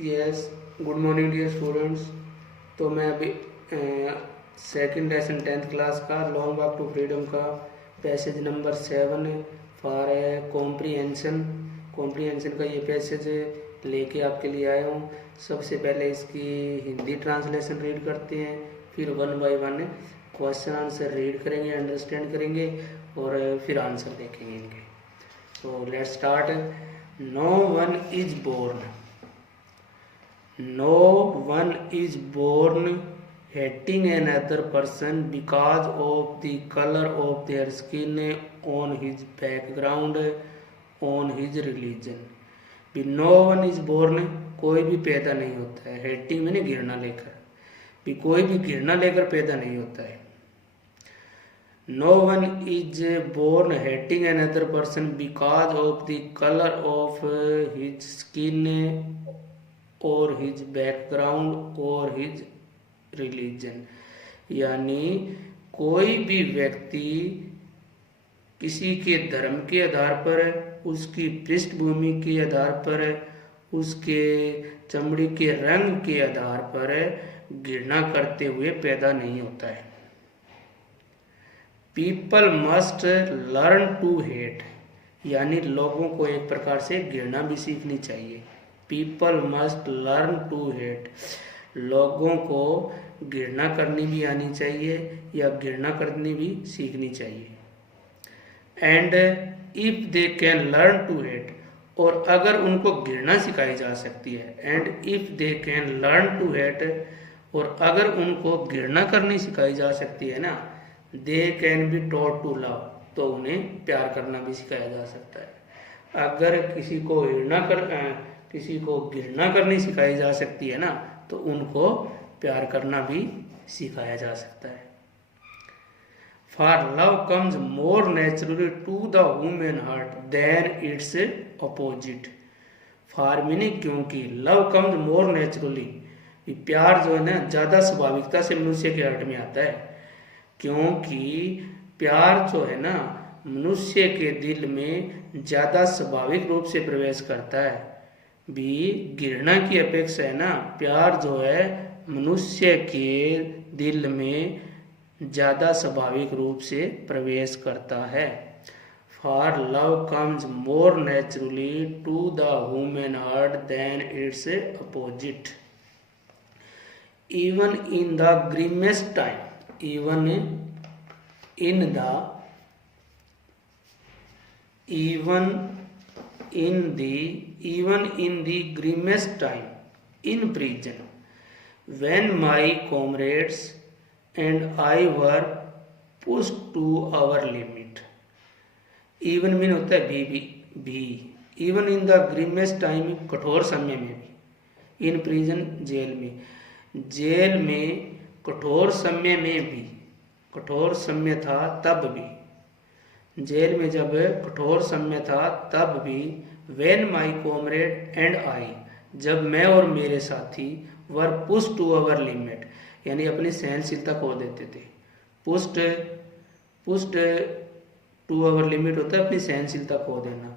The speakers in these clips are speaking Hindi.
Yes, good morning dear students. तो मैं अभी सेकंड लेसन 10th क्लास का लॉन्ग वॉक टू फ्रीडम का passage number 7 for comprehension comprehension का ये पैसेज लेके आपके लिए आया हूँ। सबसे पहले इसकी हिंदी ट्रांसलेशन रीड करते हैं, फिर one by one question answer read करेंगे, अंडरस्टैंड करेंगे और फिर आंसर देखेंगे इनके। तो let's start. No one is born No one is born hating another person because of the color of their skin, on his background, on his religion. भी no one is born, कोई भी पैदा नहीं होता है, hating मैंने घृणा लेकर, भी कोई भी घृणा लेकर पैदा नहीं होता है। No one is born hating another person because of the color of his skin और हिज बैकग्राउंड और हिज रिलीजन। यानी कोई भी व्यक्ति किसी के धर्म के आधार पर, उसकी पृष्ठभूमि के आधार पर, उसके चमड़ी के रंग के आधार पर घृणा करते हुए पैदा नहीं होता है। People must learn to hate, यानी लोगों को एक प्रकार से घृणा भी सीखनी चाहिए। People must learn to hate, लोगों को घृणा करनी भी आनी चाहिए या घृणा करनी भी सीखनी चाहिए। And if they can learn to hate, और अगर उनको घृणा सिखाई जा सकती है, and if they can learn to hate, और अगर उनको घृणा करनी सिखाई जा सकती है ना, they can be taught to love, तो उन्हें प्यार करना भी सिखाया जा सकता है। अगर किसी को घृणा करनी सिखाई जा सकती है ना, तो उनको प्यार करना भी सिखाया जा सकता है। For love comes more naturally to the human heart than its opposite. For meaning क्योंकि, लव कम्स मोर नेचुरली, प्यार जो है ना ज़्यादा स्वाभाविकता से मनुष्य के हार्ट में आता है, क्योंकि प्यार जो है ना मनुष्य के दिल में ज़्यादा स्वाभाविक रूप से प्रवेश करता है। भी घृणा की अपेक्षा है ना, प्यार जो है मनुष्य के दिल में ज़्यादा स्वाभाविक रूप से प्रवेश करता है। For love comes more naturally to the human heart than its opposite. Even in the grimmest time, even in the grimmest time in prison, when my comrades and I were pushed to our limit। even mean होता है भी। even in the grimmest time, कठोर समय में भी, in prison जेल में कठोर समय में भी, कठोर समय था तब भी, जेल में जब कठोर समय था तब भी, when my comrade and I, जब मैं और मेरे साथी were pushed to our limit, यानी अपनी सहनशीलता खो देते थे। pushed to our limit होता है अपनी सहनशीलता खो देना।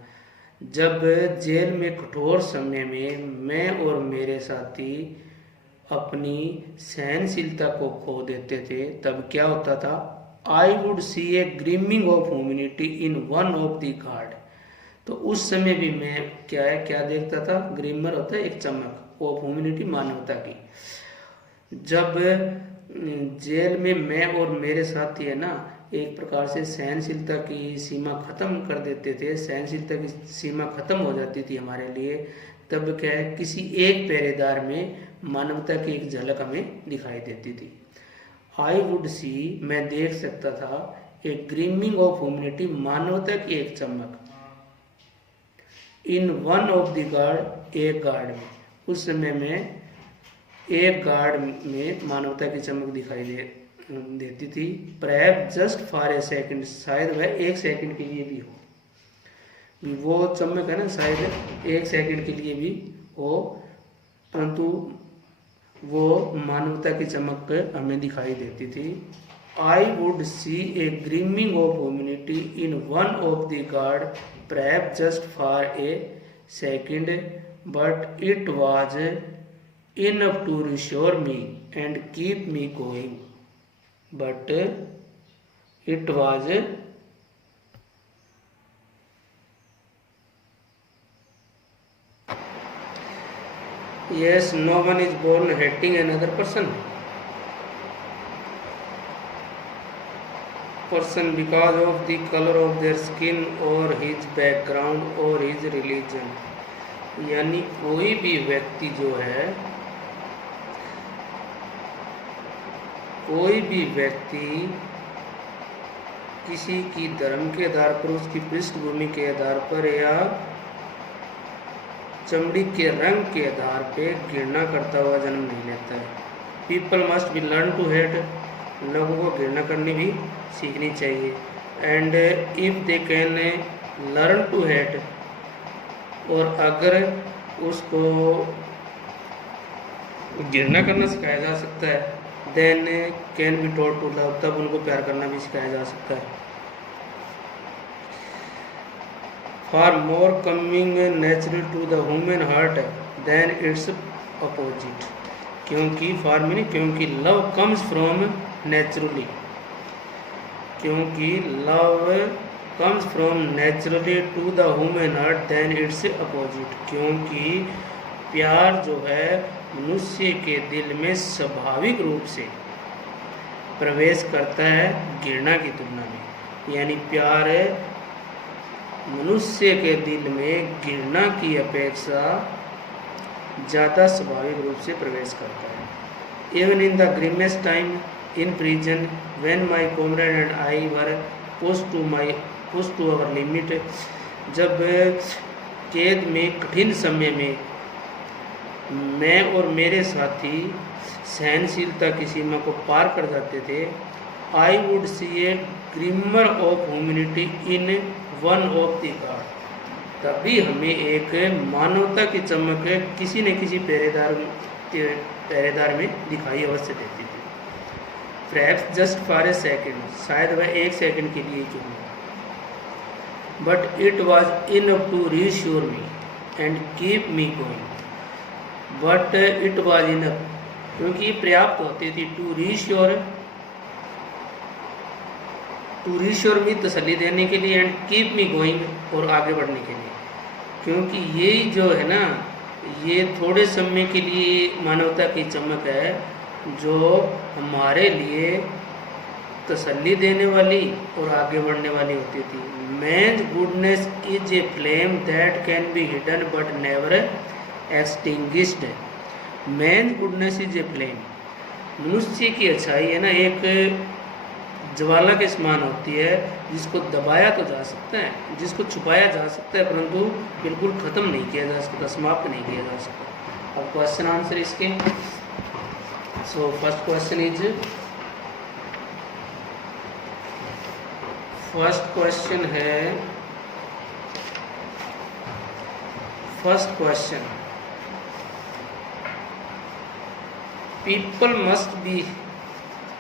जब जेल में कठोर समय में मैं और मेरे साथी अपनी सहनशीलता को खो देते थे, तब क्या होता था? I would see a gleaming of humanity in one of the guard. तो उस समय भी मैं क्या देखता था? ग्रीमर होता है एक चमक, ऑफ ह्यूमैनिटी मानवता की। जब जेल में मैं और मेरे साथी है ना एक प्रकार से सहनशीलता की सीमा खत्म कर देते थे, सहनशीलता की सीमा खत्म हो जाती थी हमारे लिए, तब क्या है, किसी एक पहरेदार में मानवता की एक झलक हमें दिखाई देती थी। आई वुड सी, मैं देख सकता था, एक ग्रीमिंग ऑफ ह्यूमैनिटी, मानवता की एक चमक, इन वन ऑफ द गार्ड, एक गार्ड में, उस समय में एक गार्ड में मानवता की चमक दिखाई देती थी। Perhaps just for a second, शायद वह एक सेकंड के लिए भी हो, वो चमक है ना शायद एक सेकंड के लिए भी हो, परंतु वो मानवता की चमक हमें दिखाई देती थी। I would see a gleaming of humanity in one of the guard, perhaps just for a second, but it was enough to reassure me and keep me going. But it was yes, no one is born hating another person because of the color of their skin or his background or his religion. यानी कोई भी व्यक्ति जो है, कोई भी व्यक्ति किसी की धर्म के आधार पर, उसकी पृष्ठभूमि के आधार पर या चमड़ी के रंग के आधार पे घृणा करता हुआ जन्म नहीं लेता है। People must be learn to hate, लोगों को घृणा करनी भी सीखनी चाहिए। And if they can learn to hate, और अगर उसको घृणा करना सिखाया जा सकता है, then can be taught to love, तब उनको प्यार करना भी सिखाया जा सकता है। For more coming natural to the human heart than its opposite, क्योंकि फॉर मीनिंग क्योंकि लव कम्स फ्रॉम नेचुरली, क्योंकि love comes from naturally to the human heart than its opposite, क्योंकि प्यार जो है मनुष्य के दिल में स्वाभाविक रूप से प्रवेश करता है घृणा की तुलना में। यानी प्यार मनुष्य के दिल में घृणा की अपेक्षा ज़्यादा स्वाभाविक रूप से प्रवेश करता है। Even in the grimmest time in prison when my comrade and I were push to our limit, जब कैद में कठिन समय में मैं और मेरे साथी सहनशीलता की सीमा को पार कर जाते थे, आई would see A glimmer of humanity in one of the guard, तभी हमें एक मानवता की चमक किसी न किसी पहरेदार में दिखाई अवश्य देती थी। Perhaps just for a second, शायद वह एक सेकंड के लिए क्यों, but it was enough to reassure me and keep me going, but it was enough, क्योंकि पर्याप्त होती थी, टू रीश्योर मी, तसल्ली देने के लिए, एंड कीप मी गोइंग, और आगे बढ़ने के लिए। क्योंकि ये जो है ना, ये थोड़े समय के लिए मानवता की चमक है जो हमारे लिए तसल्ली देने वाली और आगे बढ़ने वाली होती थी। Man's goodness is a flame that can be hidden but never extinguished. Man's goodness is a flame, मनुष्य की अच्छाई है ना, एक ज्वाला के समान होती है, जिसको दबाया तो जा सकता है, जिसको छुपाया जा सकता है, परंतु बिल्कुल ख़त्म नहीं किया जा सकता, समाप्त नहीं किया जा सकता। अब क्वेश्चन आंसर इसके, सो फर्स्ट क्वेश्चन है, first question,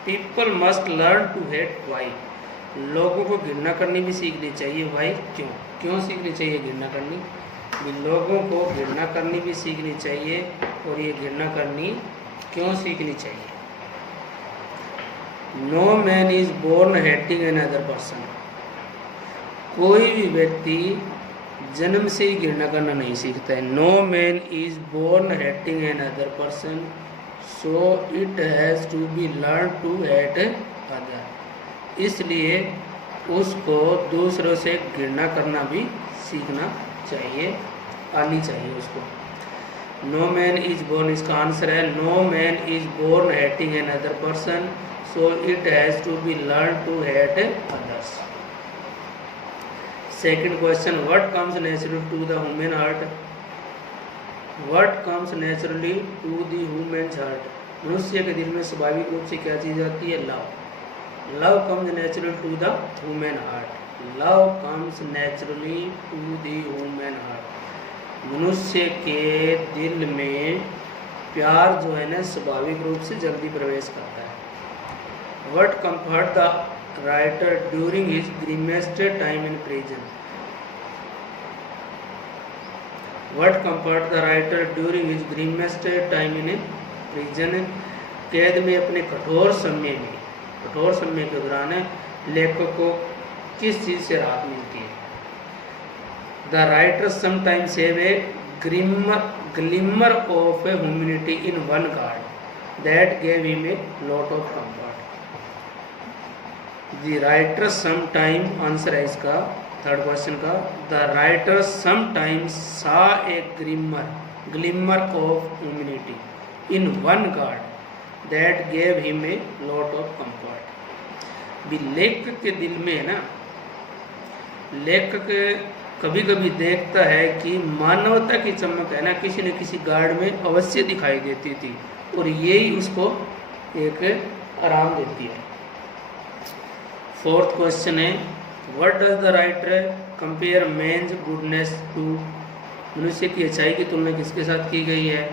people must learn to hate why, लोगों को घृणा करनी भी सीखनी चाहिए। वाई, क्यों सीखनी चाहिए घृणा करनी? लोगों को घृणा करनी भी सीखनी चाहिए, और ये घृणा करनी क्यों सीखनी चाहिए? No man is born hating another person, कोई भी व्यक्ति जन्म से ही घृणा करना नहीं सीखता है। No man is born hating another person, so it has to be learn to hate other, इसलिए उसको दूसरों से घृणा करना भी सीखना चाहिए, आनी चाहिए उसको। नो मैन इज बोर्न, इसका आंसर है no man is born hating another person, so it has to be learn to hate others. Second question, what comes naturally to the human heart? What comes naturally to the human heart? मनुष्य के दिल में स्वाभाविक रूप से क्या चीज़ आती है? Love. Love comes naturally to the human heart. Love comes naturally to the human heart. मनुष्य के दिल में प्यार जो है ना स्वाभाविक रूप से जल्दी प्रवेश करता है। What comfort the writer during his grimmest time in prison? What comfort the writer during his grimmest time in prison? कैद में अपने कठोर समय के दौरान लेखक को किस चीज़ से राहत मिलती है? The writer sometimes have a glimmer of humanity in one guard that gave him a lot of comfort. The writer sometimes answer है इसका थर्ड क्वेश्चन का. The writer sometimes saw a glimmer of humanity in one guard that gave him a lot of comfort. भी लेखक के दिल में है ना, लेखक कभी कभी देखता है कि मानवता की चमक है ना किसी न किसी गार्ड में अवश्य दिखाई देती थी और यही उसको एक आराम देती है. फोर्थ क्वेश्चन है, what does the writer compare man's goodness to? मनुष्य की अच्छाई की तुलना किसके साथ की गई है?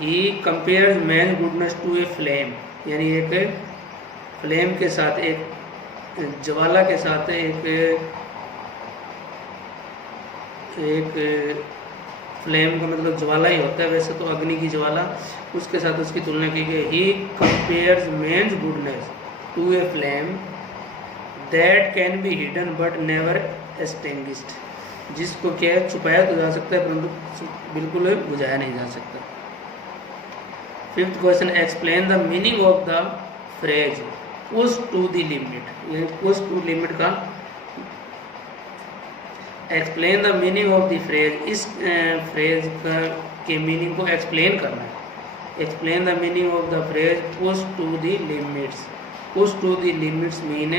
He compares man's goodness to a flame, यानी एक फ्लेम के साथ, एक ज्वाला के साथ, एक फ्लेम का मतलब ज्वाला ही होता है वैसे तो, अग्नि की ज्वाला, उसके साथ उसकी तुलना की गई. He compares man's goodness to a flame that can be hidden but never extinguished, जिसको क्या छुपाया तो जा सकता है परंतु बिल्कुल बुझाया नहीं जा सकता. Fifth question, explain the meaning of the phrase push to the limit. यानी पुश टू लिमिट का explain the meaning of the phrase, इस फ्रेज का के मीनिंग को एक्सप्लेन करना है. Explain the meaning of the phrase push to the limits. Push to the limits mean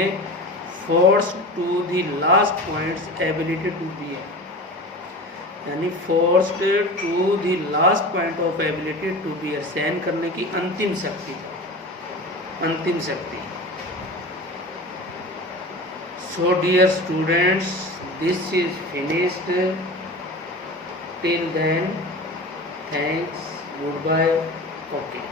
force to the last points ability to bear, यानी forced to the last point of ability to bear, सहन करने की अंतिम शक्ति. So dear students, this is finished. Till then, thanks, goodbye, okay.